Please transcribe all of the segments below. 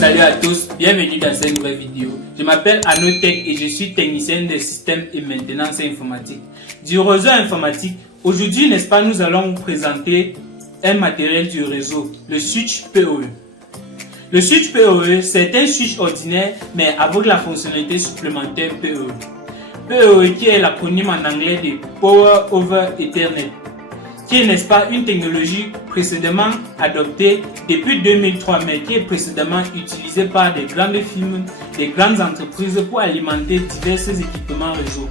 Salut à tous, bienvenue dans cette nouvelle vidéo. Je m'appelle Anotech et je suis technicien des systèmes et maintenance informatique. Du réseau informatique, aujourd'hui, n'est-ce pas, nous allons vous présenter un matériel du réseau, le switch PoE. Le switch PoE, c'est un switch ordinaire, mais avec la fonctionnalité supplémentaire PoE. PoE qui est l'acronyme en anglais de Power over Ethernet, qui est, n'est-ce pas, une technologie précédemment adoptée depuis 2003, mais qui est précédemment utilisée par des grandes firmes, des grandes entreprises pour alimenter divers équipements réseau.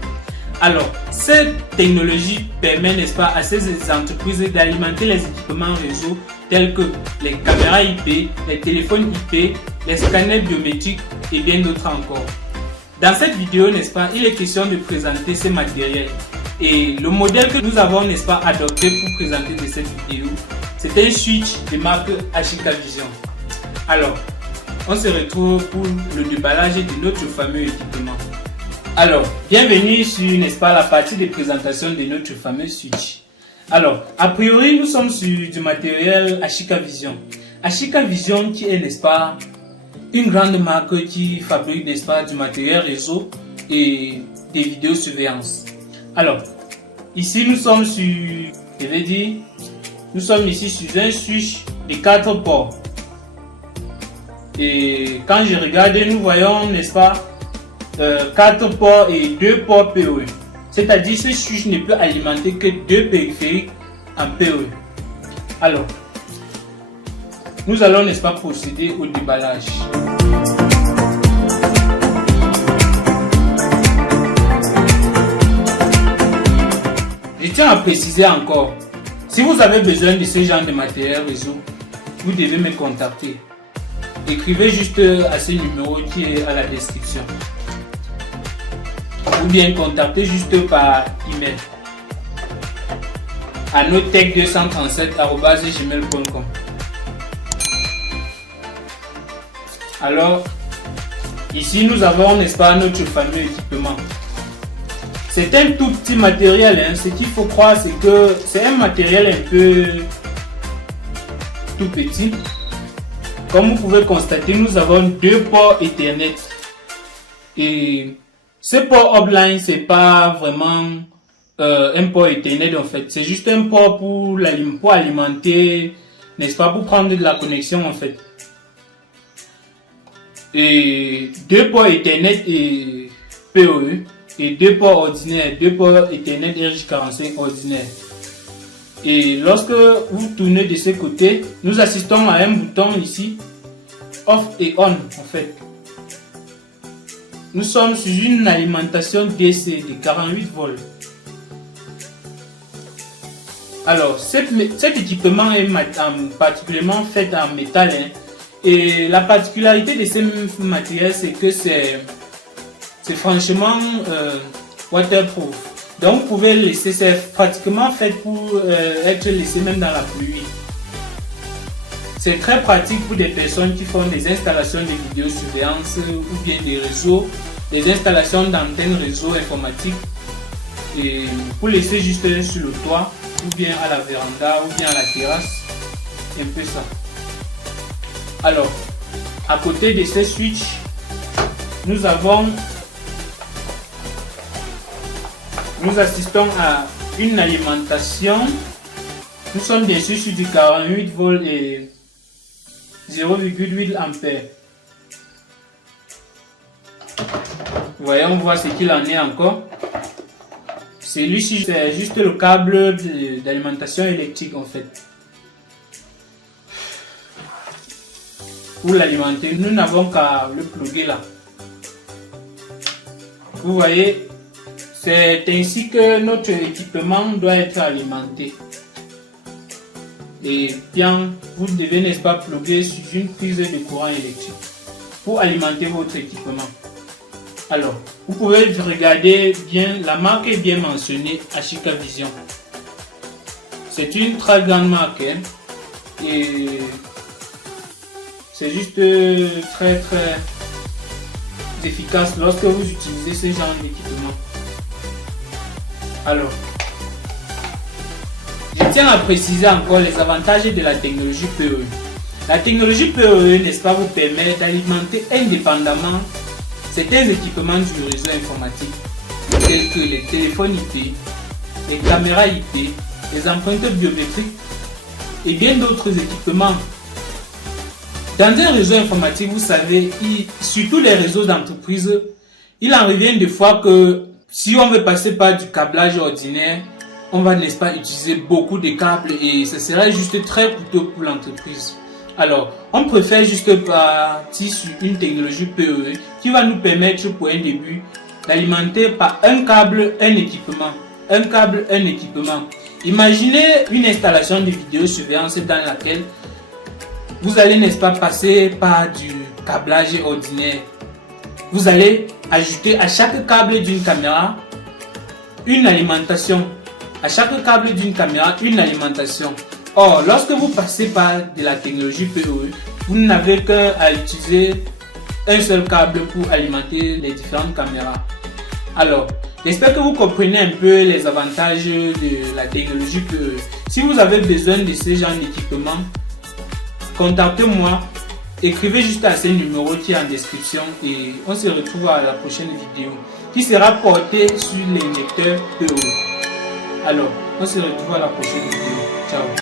Alors, cette technologie permet, n'est-ce pas, à ces entreprises d'alimenter les équipements réseau tels que les caméras IP, les téléphones IP, les scanners biométriques et bien d'autres encore. Dans cette vidéo, n'est-ce pas, il est question de présenter ces matériels. Et le modèle que nous avons, n'est-ce pas, adopté pour présenter de cette vidéo, c'est un switch de marque Ashika Vision. Alors, on se retrouve pour le déballage de notre fameux équipement. Alors, bienvenue sur, n'est-ce pas, la partie de présentation de notre fameux switch. Alors, a priori, nous sommes sur du matériel Ashika Vision. Ashika Vision qui est, n'est-ce pas, une grande marque qui fabrique, n'est-ce pas, du matériel réseau et des vidéosurveillance. Alors, ici nous sommes sur, nous sommes ici sur un switch de 4 ports. Et quand je regarde, nous voyons, n'est-ce pas, 4 ports et 2 ports PoE. C'est-à-dire ce switch ne peut alimenter que 2 périphériques en PoE. Alors, nous allons, n'est-ce pas, procéder au déballage. Je tiens à préciser encore, si vous avez besoin de ce genre de matériel réseau, vous devez me contacter. Écrivez juste à ce numéro qui est à la description. Ou bien contactez juste par email à anotech237@gmail.com. Alors, ici nous avons, n'est-ce pas, notre fameux équipement. C'est un tout petit matériel, hein. Ce qu'il faut croire, c'est que c'est un matériel un peu tout petit. Comme vous pouvez constater, nous avons 2 ports Ethernet. Et ce port offline, c'est pas vraiment un port Ethernet en fait. C'est juste un port pour alimenter, n'est-ce pas, pour prendre de la connexion en fait. Et 2 ports Ethernet et PoE. Et 2 ports ordinaires, 2 ports Ethernet RJ45 ordinaire. Et lorsque vous tournez de ce côté, nous assistons à un bouton ici, off et on en fait. Nous sommes sur une alimentation DC de 48 volts. Alors, cet équipement est particulièrement fait en métal. Hein, et la particularité de ce matériel, c'est que c'est franchement waterproof. Donc vous pouvez laisser, c'est pratiquement fait pour être laissé même dans la pluie. C'est très pratique pour des personnes qui font des installations de vidéosurveillance ou bien des réseaux, des installations d'antennes réseau informatique. Et pour laisser juste sur le toit ou bien à la véranda ou bien à la terrasse. Un peu ça. Alors, à côté de ces switches, nous assistons à une alimentation. Nous sommes bien sûr sur du 48 volts et 0,8 ampères. Voyons voir ce qu'il en est encore. Celui-ci, c'est juste le câble d'alimentation électrique en fait. Pour l'alimenter, nous n'avons qu'à le plugger là. Vous voyez, c'est ainsi que notre équipement doit être alimenté. Et bien, vous devez, n'est-ce pas, plugger sur une prise de courant électrique pour alimenter votre équipement. Alors, vous pouvez regarder bien, la marque est bien mentionnée, Ashika Vision. C'est une très grande marque, hein, et c'est juste très efficace lorsque vous utilisez ce genre d'équipement. Alors, je tiens à préciser encore les avantages de la technologie PoE. La technologie PoE, n'est-ce pas, vous permet d'alimenter indépendamment certains équipements du réseau informatique, tels que les téléphones IP, les caméras IP, les empreintes biométriques et bien d'autres équipements. Dans un réseau informatique, vous savez, surtout les réseaux d'entreprise, il en revient des fois que si on veut passer par du câblage ordinaire, on va, n'est-ce pas, utiliser beaucoup de câbles et ce sera juste très coûteux pour l'entreprise. Alors, on préfère juste partir sur une technologie PoE qui va nous permettre pour un début d'alimenter par un câble un équipement. Un câble, un équipement. Imaginez une installation de vidéosurveillance dans laquelle vous allez, n'est-ce pas, passer par du câblage ordinaire. Vous allez ajouter à chaque câble d'une caméra une alimentation. À chaque câble d'une caméra, une alimentation. Or, lorsque vous passez par de la technologie PoE, vous n'avez qu'à utiliser un seul câble pour alimenter les différentes caméras. Alors, j'espère que vous comprenez un peu les avantages de la technologie PoE. Si vous avez besoin de ce genre d'équipement, contactez-moi, écrivez juste à ce numéro qui est en description et on se retrouve à la prochaine vidéo qui sera portée sur l'injecteur PoE. Alors, on se retrouve à la prochaine vidéo. Ciao.